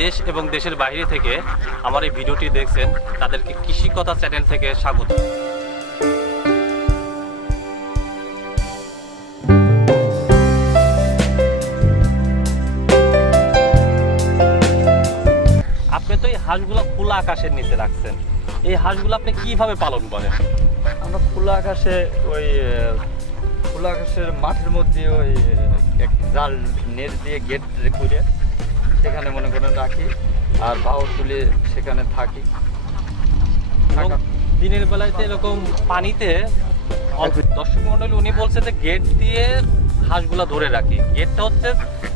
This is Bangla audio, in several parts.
দেশ এবং দেশের বাইরে থেকে আমার এই ভিডিওটি দেখছেন তাদেরকে কৃষি কথা চ্যানেল থেকে স্বাগত। আপনি তো এই হাঁসগুলো খোলা আকাশের নিচে রাখছেন, এই হাঁসগুলো আপনি কিভাবে পালন করেন? আমরা খোলা আকাশে খোলা আকাশের মাঠের মধ্যে এক জাল নেট দিয়ে গেট করে সেখানে মনে করেন রাখি আর বাও তুলে সেখানে থাকি। দিনের বেলাতে এরকম পানিতে দর্শক মন্ডলী উনি বলছে যে গেট দিয়ে হাঁসগুলা ধরে রাখি। গেটটা হচ্ছে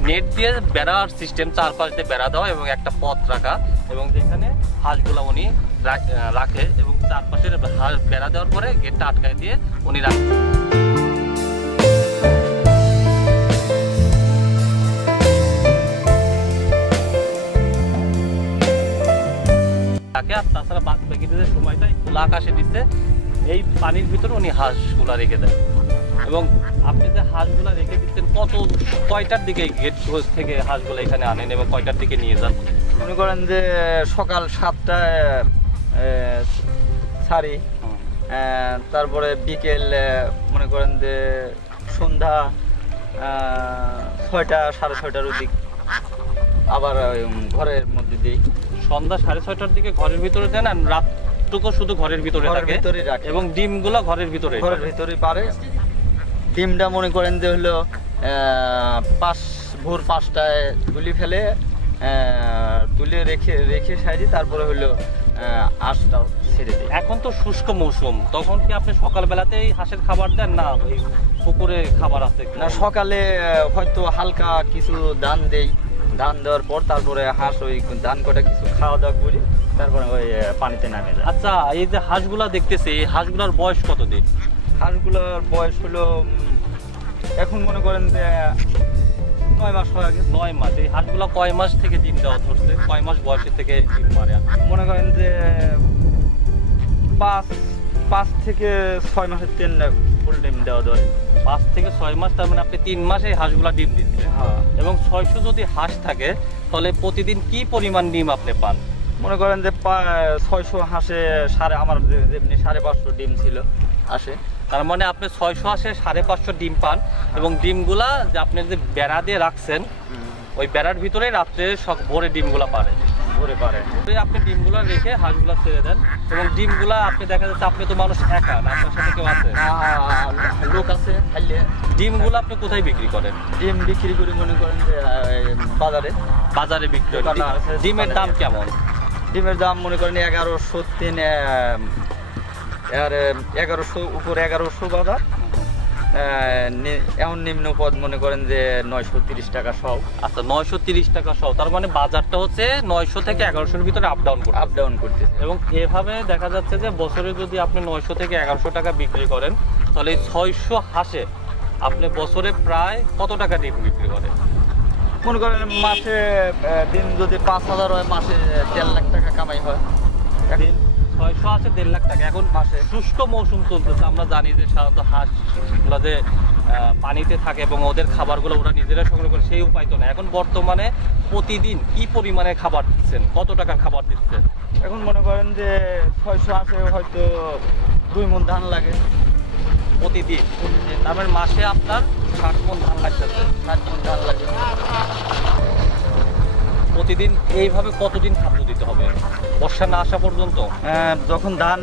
নেট দিয়ে বেড়ার সিস্টেম, চারপাশ দিয়ে বেড়া দেওয়া এবং একটা পথ রাখা এবং যেখানে হাঁসগুলা উনি রাখে এবং চারপাশে বেড়া দেওয়ার পরে গেটটা আটকায় দিয়ে উনি রাখে। আর তাছাড়া বাকি সময়টা খোলা আকাশে দিচ্ছে, এই পানির ভিতরে উনি হাঁসগুলা রেখে দেয়। এবং আপনি যে হাঁসগুলা রেখে দিচ্ছেন কয়টার দিকে গেট থেকে হাঁসগুলা এখানে আনেন এবং কয়টার দিকে নিয়ে যান? মনে করেন যে সকাল 7টায় ছাড়ি, তারপরে বিকেল মনে করেন যে সন্ধ্যা 6টা 6:30টার দিক আবার ঘরের মধ্যে দিই। সন্ধ্যা 6:30টার দিকে ঘরের ভিতরে দেন আর রাতটুকু শুধু ঘরের ভিতরে থাকে এবং ডিমগুলো ঘরের ভিতরেই পারে। ডিমটা মনে করেন যে হলো ভোর 5টায় তুলে রেখে সাইডে তারপরে হলো 8টাও ছেড়ে দিই। এখন তো শুষ্ক মৌসুম, তখন কি আপনি সকালবেলাতেই হাঁসের খাবার দেন না ওই পুকুরে খাবার আছে? না, সকালে হয়তো হালকা কিছু ধান দেই, ধান দেওয়ার পর তারপরে হাঁস ওই ধান কটা কিছু খাওয়া দাওয়া করি, তারপরে ওই পানিতে নামে যায়। আচ্ছা, এই যে হাঁসগুলা দেখতেছি, এই হাঁসগুলার বয়স কতদিন? হাঁসগুলোর বয়স হলো এখন মনে করেন যে 9 মাস হয়ে গেছে। 9 মাস। এই হাঁসগুলা কয় মাস থেকে ডিম দেওয়া ধরছে? কয় মাস বয়সের থেকে ডিম পারে? মনে করেন যে 5 থেকে 6 মাসের 3 ফুল ডিম দেওয়া ধরে। 5 থেকে 6 মাস, তার মানে আপনি 3 মাসে হাঁসগুলা ডিম দিচ্ছেন। হ্যাঁ। এবং 600 যদি হাঁস থাকে তাহলে প্রতিদিন কি পরিমাণ ডিম আপনি পান? মনে করেন যে 600 হাঁসে আমার যেমনি 550 ডিম ছিল আসে। তার মানে আপনি 600 হাঁসে 550 ডিম পান এবং ডিমগুলা যে আপনি যে বেড়া দিয়ে রাখছেন ওই বেড়ার ভিতরে রাত্রে ভোরে ডিমগুলা পারে। আপনি ডিমগুলা রেখে হাঁসগুলা ছেড়ে দেন এবং ডিমগুলা আপনি দেখা যাচ্ছে আপনি তো মানুষ একা না, আপনার সাথে কেউ আছে? লোক আছে। ডিমগুলো আপনি কোথায় বিক্রি করেন? ডিম বিক্রি করি মনে করেন যে বাজারে বিক্রি করি। ডিমের দাম কেমন? ডিমের দাম মনে করেন 1100 উপর 1100 বাজার। এখন নিম্ন পদ মনে করেন যে 930 টাকা সহ। আচ্ছা, 930 টাকা সহ, তার মানে বাজারটা হচ্ছে 900 থেকে 1100-র ভিতরে আপ ডাউন করতে। এবং এভাবে দেখা যাচ্ছে যে বছরে যদি আপনি 900 থেকে 1100 টাকা বিক্রি করেন তাহলে 600 হাঁসে আপনি বছরে প্রায় কত টাকা ডিম বিক্রি করেন? মনে করেন মাসে দিন যদি 5000 হয়, মাসে 1.5 লাখ টাকা কামাই হয়। 600 আছে 1.5 লাখ টাকা। এখন মাসে শুষ্ক মৌসুম চলতেছে, আমরা জানি যে সাধারণত হাঁসগুলো যে পানিতে থাকে এবং ওদের খাবারগুলো ওরা নিজেরা সংগ্রহ করে, সেই উপায় তো না। এখন বর্তমানে প্রতিদিন কি পরিমাণে খাবার দিচ্ছেন, কত টাকার খাবার দিচ্ছেন? এখন মনে করেন যে 600 হাঁসে হয়তো 2 মণ ধান লাগে প্রতিদিন। তার মানে মাসে আপনার 60 মণ ধান লাগতেছে। 60 মণ ধান লাগে প্রতিদিন। এইভাবে কতদিন খাদ্য দিতে হবে বর্ষা না আসা পর্যন্ত? যখন ধান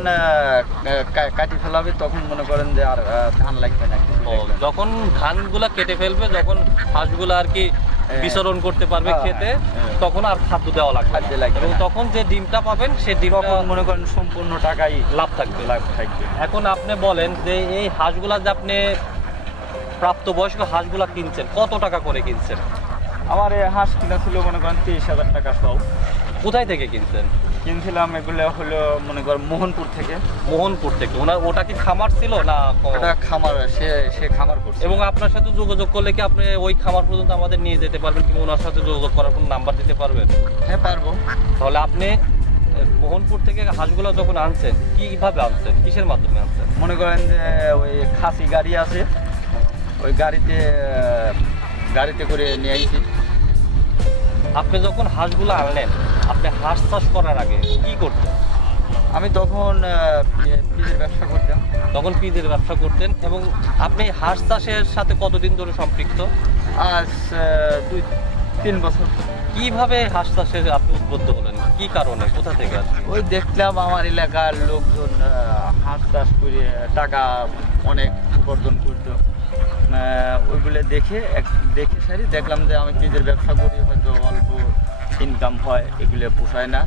কাটি ফেলাবে তখন মনে করেন যে আর ধান লাগবে না। যখন ধানগুলা কেটে ফেলবে, যখন হাঁসগুলো আর কি বিচরণ করতে পারবে খেতে, তখন আর খাদ্য দেওয়া লাগবে এবং তখন যে ডিমটা পাবেন সে ডিমটা মনে করেন সম্পূর্ণ টাকাই লাভ থাকবে। এখন আপনি বলেন যে এই হাঁসগুলা যে আপনি প্রাপ্তবয়স্ক হাঁসগুলা কিনছেন, কত টাকা করে কিনছেন? আমার এই হাঁস কিনা ছিল মনে করেন 30,000 টাকা সহ। কোথায় থেকে কিনছেন? কিনছিলাম এগুলো হলো মনে করেন মোহনপুর থেকে। ওটা কি খামার ছিল না? ওটা খামার, সে খামার করছে। এবং আপনার সাথে যোগাযোগ করলে কি আপনি ওই খামার পর্যন্ত আমাদের নিয়ে যেতে পারবেন কিংবা ওনার সাথে যোগাযোগ করার কোনো নাম্বার দিতে পারবেন? হ্যাঁ, পারবো। তাহলে আপনি মোহনপুর থেকে হাঁসগুলো যখন আনছেন কিভাবে আনছেন, কিসের মাধ্যমে আনছেন? মনে করেন যে ওই খাসি গাড়ি আছে, ওই গাড়িতে করে নিয়ে আইছি। আপনি যখন হাঁসগুলো আনলেন, আপনি হাঁস চাষ করার আগে কি করতেন? আমি তখন পিজের ব্যবসা করতাম। তখন পিজের ব্যবসা করতেন, এবং আপনি হাঁস চাষের সাথে কতদিন ধরে সম্পৃক্ত? আজ 2-3 বছর। কিভাবে হাঁস চাষে আপনি উদ্বুদ্ধ হলেন, কি কারণে, কোথা থেকে আসছে? ওই দেখলাম আমার এলাকার লোকজন হাঁস চাষ করে টাকা অনেক উপার্জন করতো। ওইগুলো দেখে সারি দেখলাম যে আমি পিজের ব্যবসা করি, হয়তো অল্প ইনকাম হয়, এগুলো পোষায় না।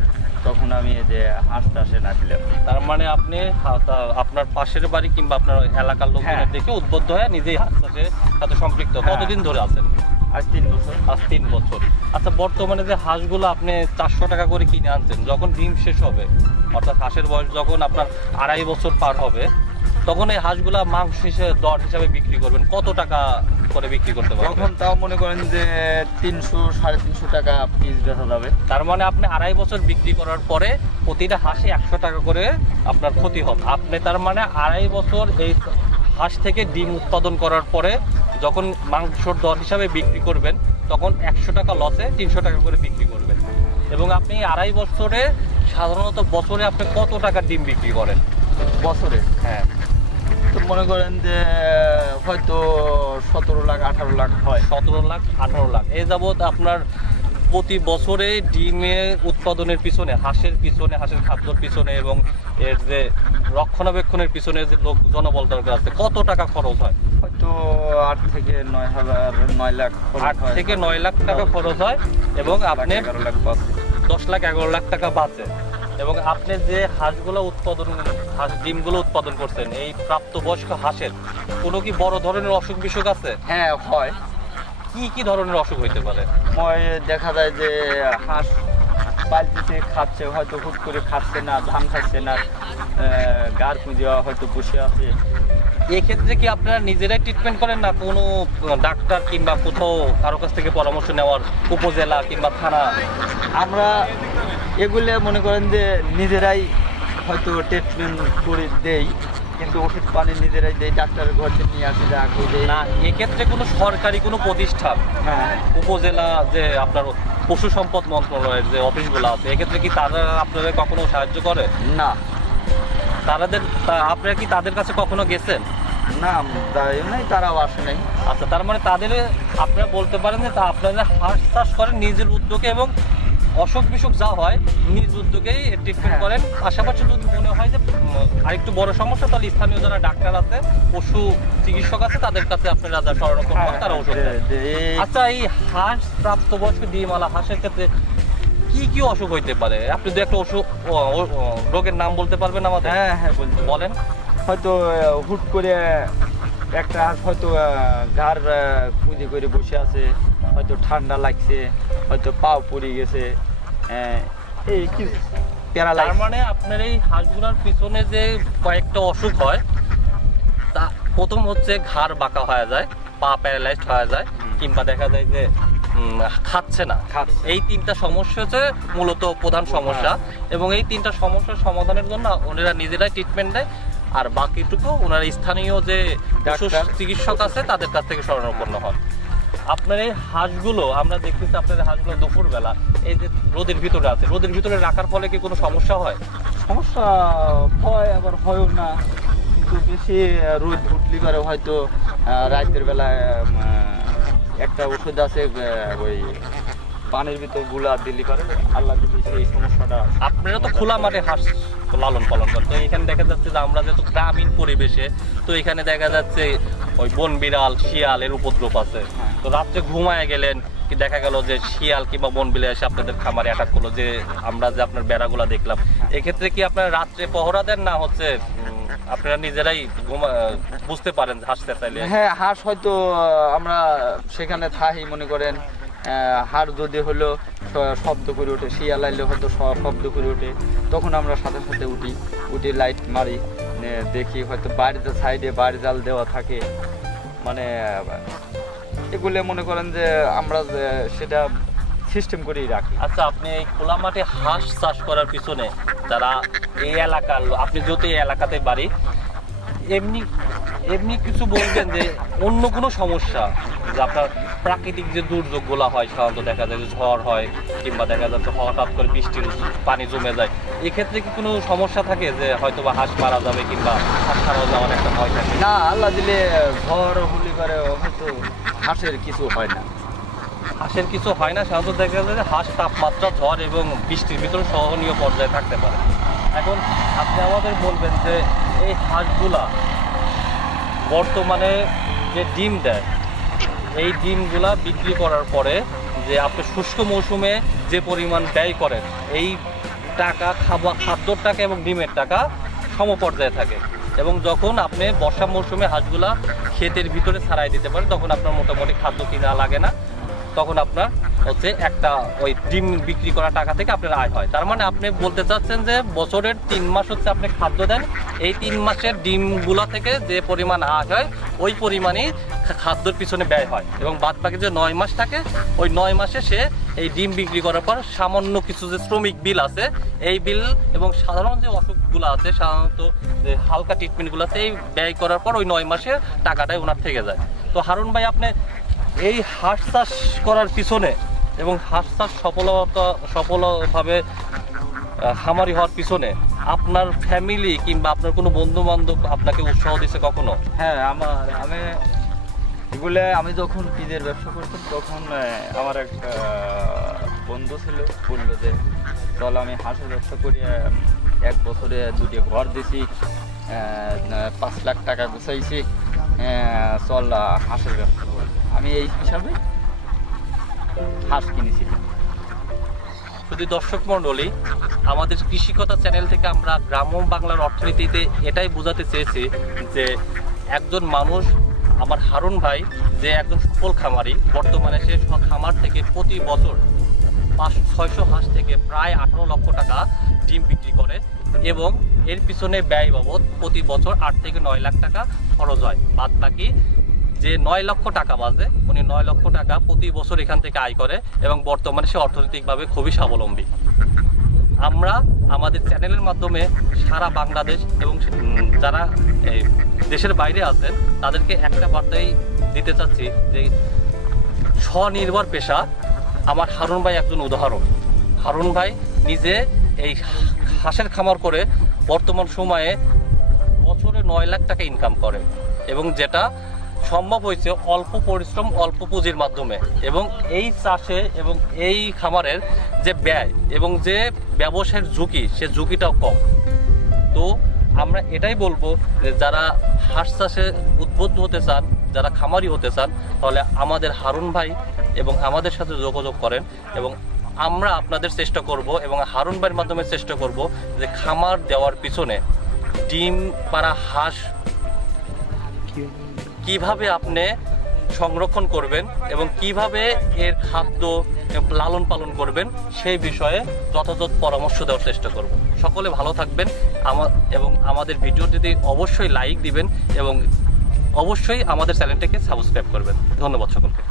তখন আমি যে হাঁস চাষে নাচলাম। তার মানে আপনি আপনার পাশের বাড়ি কিংবা আপনার এলাকার লোকজনের দেখে উদ্বুদ্ধ হয়ে নিজেই হাঁস চাষের সাথে সম্পৃক্ত। কতদিন ধরে আছেন? আজ 3 বছর। আজ 3 বছর। আচ্ছা, বর্তমানে যে হাঁসগুলো আপনি 400 টাকা করে কিনে আনছেন, যখন ডিম শেষ হবে, অর্থাৎ হাঁসের বয়স যখন আপনার 2.5 বছর পার হবে, তখন এই হাঁসগুলা মাংস দর হিসাবে বিক্রি করবেন, কত টাকা করে বিক্রি করতে পারবেন? তখন তাও মনে করেন যে 300-350 টাকা পিস বেচা যাবে। তার মানে আপনি 2.5 বছর বিক্রি করার পরে প্রতিটা হাঁসে 100 টাকা করে আপনার ক্ষতি হবে। আপনি তার মানে 2.5 বছর এই হাঁস থেকে ডিম উৎপাদন করার পরে যখন মাংসর দর হিসাবে বিক্রি করবেন, তখন 100 টাকা লসে 300 টাকা করে বিক্রি করবেন। এবং আপনি 2.5 বছরে সাধারণত বছরে আপনি কত টাকা ডিম বিক্রি করেন বছরে? হ্যাঁ, তো মনে করেন যে হয়তো 17 লাখ 18 লাখ হয়। 17 লাখ 18 লাখ এই যাবৎ আপনার প্রতি বছরে ডিমের উৎপাদনের পিছনে, হাঁসের পিছনে, হাঁসের খাদ্যর পিছনে এবং এর যে রক্ষণাবেক্ষণের পিছনে যে লোক জনবল দরকার আছে, কত টাকা খরচ হয়? হয়তো 8 থেকে 9 লাখ 8 থেকে 9 লাখ টাকা খরচ হয়, এবং আপনি 11 লাখ বাঁচে। 10 লাখ 11 লাখ টাকা বাঁচে। এবং আপনি যে হাঁসগুলো ডিমগুলো উৎপাদন করছেন, এই প্রাপ্তবয়স্ক হাঁসের কোনো কি বড় ধরনের অসুখ বিসুখ আছে? হ্যাঁ হয়। কি ধরনের অসুখ হইতে পারে? দেখা যায় যে হাঁস পালতেছে, খাচ্ছে, হয়তো হুট করে খাচ্ছে না, ধান খাচ্ছে না, গার পুঁজা হয়তো বসে আছে। এক্ষেত্রে কি আপনারা নিজেরাই ট্রিটমেন্ট করেন, না কোনো ডাক্তার কিংবা কোথাও কারো কাছ থেকে পরামর্শ নেওয়ার, উপজেলা কিংবা থানা? আমরা এগুলো মনে করেন যে নিজেরাই হয়তো ট্রিটমেন্ট করে দেই, কিন্তু ওষুধ পানি নিজেরাই দেই, ডাক্তারের ঘর থেকে নিয়ে আসি, না এক্ষেত্রে কোনো সরকারি কোনো প্রতিষ্ঠান, হ্যাঁ উপজেলা যে আপনার পশু সম্পদ মন্ত্রণালয়ের যে অফিসগুলো আছে, এক্ষেত্রে কি তারা আপনাদের কখনো সাহায্য করে? না। আপনারা কি তাদের কাছে কখনো গেছেন? না, তাই নাই, তারাও আসে নাই। আচ্ছা, তার মানে তাদের আপনারা বলতে পারেন যে আপনারা হাঁস চাষ করেন নিজের উদ্যোগে, এবং অসুখ বিসুখ যা হয় নিজ উদ্যোগেই ট্রিটমেন্ট করেন। পাশাপাশি যদি মনে হয় যে আরেকটু বড় সমস্যা, তাহলে স্থানীয় যারা ডাক্তার আছে, পশু চিকিৎসক আছে, তাদের কাছে আপনারা যা শরণাপন্ন করেন, তারা ওষুধ দেন। আচ্ছা, এই হাঁস প্রাপ্তবয়স্ক ডিমওয়ালা হাঁসের ক্ষেত্রে কি অসুখ হইতে পারে? আপনি দু একটা অসুখ রোগের নাম বলতে পারবেন আমাদের? হ্যাঁ বলেন। হয়তো হুট করে একটা হাঁস হয়তো ঘাড় পুঁজি করে বসে আছে, হয়তো ঠান্ডা লাগছে, হয়তো পাও পড়ে গেছে, এই কি প্যারালাইজ। তার মানে আপনার এই হাঁসগুলোর পিছনে যে কয়েকটা অসুখ হয়, তা প্রথম হচ্ছে ঘাড় বাঁকা হয়ে যায়, পা প্যারালাইজড হয়ে যায়, কিংবা দেখা যায় যে খাচ্ছে না। এই 3টা সমস্যা হচ্ছে মূলত প্রধান সমস্যা, এবং এই 3টা সমস্যার সমাধানের জন্য ওনারা নিজেরাই ট্রিটমেন্ট দেয়, আর বাকিটুকু ওনারা স্থানীয় যে পশু চিকিৎসক আছে তাদের কাছ থেকে শরণাপন্ন হয়। আপনার এই হাঁসগুলো আমরা দেখতেছি, আপনার হাঁসগুলো দুপুরবেলা এই যে রোদের ভিতরে আছে, রোদের ভিতরে রাখার ফলে কি কোনো সমস্যা হয়? সমস্যা হয়, আবার হয়ও না, কিন্তু বেশি রোদ উঠলি পারে হয়তো রাতের বেলায় একটা ওষুধ আছে, ওই পানির ভিতর গুলা দিলি পারে, আল্লাহ যদি সেই সমস্যাটা। আপনারা তো খোলা মাঠে হাঁস লালন পালন করেন, তো এখানে দেখা যাচ্ছে যে আমরা যেহেতু গ্রামীণ পরিবেশে, তো এখানে দেখা যাচ্ছে ওই বন বিড়াল, শিয়াল এর উপদ্রব আছে। তো রাত্রে ঘুমায় গেলেন, কি দেখা গেল যে শিয়াল কিংবা বন বিড়াল এসে আপনাদের খামারে অ্যাটাক করলো, যে আমরা যে আপনার বেড়াগুলা দেখলাম, এক্ষেত্রে কি আপনারা রাত্রে পহরা দেন, না হচ্ছে আপনারা নিজেরাই বুঝতে পারেন হাসতে চাইলে? হ্যাঁ, হাঁস হয়তো আমরা সেখানে থাকি, মনে করেন হাড় যদি হলো শব্দ করে ওঠে, শিয়াল আইলে হয়তো শব্দ করে ওঠে, তখন আমরা সাথে সাথে উঠি লাইট মারি, দেখি হয়তো বাড়িতে সাইডে বাড়ি জাল দেওয়া থাকে, মানে এগুলো মনে করেন যে আমরা সেটা সিস্টেম করেই রাখি। আচ্ছা, আপনি এই খোলা মাঠে হাঁস চাষ করার পিছনে যারা এই এলাকার, আপনি যদি এই এলাকাতে বাড়ি, এমনি এমনি কিছু বলবেন যে অন্য কোনো সমস্যা, যে আপনার প্রাকৃতিক যে দুর্যোগগুলো হয়, সাধারণত দেখা যায় যে ঝড় হয় কিংবা দেখা যাচ্ছে হঠাৎ করে বৃষ্টির পানি জমে যায়, এক্ষেত্রে কি কোনো সমস্যা থাকে যে হয়তো বা হাঁস মারা যাবে কিংবা হাঁস মারা যাওয়ার একটা ভয় থাকে? না, আল্লাহ দিলে ঝড় হলে পারে হয়তো হাঁসের কিছু হয় না। হাঁসের কিছু হয় না, সাধারণত দেখা যায় যে হাঁস তাপমাত্রা, ঝড় এবং বৃষ্টির ভিতরে সহনীয় পর্যায়ে থাকতে পারে। এখন আপনি আমাদের বলবেন যে এই হাঁসগুলা বর্তমানে যে ডিম দেয়, এই ডিমগুলা বিক্রি করার পরে যে আপনি শুষ্ক মৌসুমে যে পরিমাণ ব্যয় করেন, এই টাকা খাদ্যর টাকা এবং ডিমের টাকা সমপর্যায়ে থাকে। এবং যখন আপনি বর্ষা মৌসুমে হাঁসগুলা ক্ষেতের ভিতরে ছাড়াই দিতে পারেন, তখন আপনার মোটামুটি খাদ্য কিনা লাগে না, তখন আপনার হচ্ছে একটা ওই ডিম বিক্রি করা টাকা থেকে আপনার আয় হয়। তার মানে আপনি বলতে চাচ্ছেন যে বছরের 3 মাস হচ্ছে আপনি খাদ্য দেন, এই 3 মাসের ডিমগুলো থেকে যে পরিমাণ আয় হয় ওই পরিমাণই খাদ্যর পিছনে ব্যয় হয়, এবং বাদ বাকি যে 9 মাস থাকে ওই 9 মাসে সে এই ডিম বিক্রি করার পর সামান্য কিছু যে শ্রমিক বিল আছে এই বিল এবং সাধারণ যে অসুখগুলো আছে, সাধারণত যে হালকা ট্রিটমেন্টগুলো আছে, এই ব্যয় করার পর ওই 9 মাসের টাকাটাই ওনার থেকে যায়। তো হারুন ভাই, আপনি এই হাঁস চাষ করার পিছনে এবং হাঁস চাষ সফলভাবে খামারি হওয়ার পিছনে আপনার ফ্যামিলি কিংবা আপনার কোনো বন্ধু বান্ধব আপনাকে উৎসাহ দিয়েছে কখনো? হ্যাঁ, আমি যখন পিজের ব্যবসা করতাম তখন আমার এক বন্ধু ছিল, বললো যে চল আমি হাঁসের ব্যবসা করি, 1 বছরে 2টি ঘর দিছি, 5 লাখ টাকা গুছাইছি, চল হাঁসের ব্যবসা করি। আমি এই হিসাবে হাঁস কিনেছি। শুধু দর্শক মণ্ডলী, আমাদের কৃষিকথা চ্যানেল থেকে আমরা গ্রাম বাংলার অর্থনীতিতে এটাই বোঝাতে চেয়েছি যে একজন মানুষ, আমার হারুন ভাই, যে একজন সফল খামারি, বর্তমানে সে খামার থেকে প্রতি বছর 500-600 হাঁস থেকে প্রায় 18 লক্ষ টাকা ডিম বিক্রি করে, এবং এর পিছনে ব্যয় বাবদ প্রতি বছর 8 থেকে 9 লাখ টাকা খরচ হয়। বাদ বাকি যে 9 লক্ষ টাকা বাজে, উনি 9 লক্ষ টাকা প্রতি বছর এখান থেকে আয় করে, এবং বর্তমানে সে অর্থনৈতিকভাবে খুবই স্বাবলম্বী। আমরা আমাদের চ্যানেলের মাধ্যমে সারা বাংলাদেশ এবং যারা দেশের বাইরে আছেন তাদেরকে একটা বার্তাই দিতে চাচ্ছি যে স্বনির্ভর পেশা। আমার হারুন ভাই একজন উদাহরণ। হারুন ভাই নিজে এই হাঁসের খামার করে বর্তমান সময়ে বছরে 9 লাখ টাকা ইনকাম করে, এবং যেটা সম্ভব হয়েছে অল্প পরিশ্রম, অল্প পুঁজির মাধ্যমে। এবং এই চাষে এবং এই খামারের যে ব্যয় এবং যে ব্যবসায়ের ঝুঁকি, সে ঝুঁকিটাও কম। তো আমরা এটাই বলবো যে যারা হাঁস চাষে উদ্বুদ্ধ হতে চান, যারা খামারি হতে চান, তাহলে আমাদের হারুন ভাই এবং আমাদের সাথে যোগাযোগ করেন, এবং আমরা আপনাদের চেষ্টা করব এবং হারুন ভাইয়ের মাধ্যমে চেষ্টা করব যে খামার দেওয়ার পিছনে ডিম পাড়া হাঁস কিভাবে আপনি সংরক্ষণ করবেন এবং কিভাবে এর খাদ্য লালন পালন করবেন সেই বিষয়ে যথাযথ পরামর্শ দেওয়ার চেষ্টা করব। সকলে ভালো থাকবেন, এবং আমাদের ভিডিওটিতে অবশ্যই লাইক দিবেন এবং অবশ্যই আমাদের চ্যানেলটাকে সাবস্ক্রাইব করবেন। ধন্যবাদ সকলকে।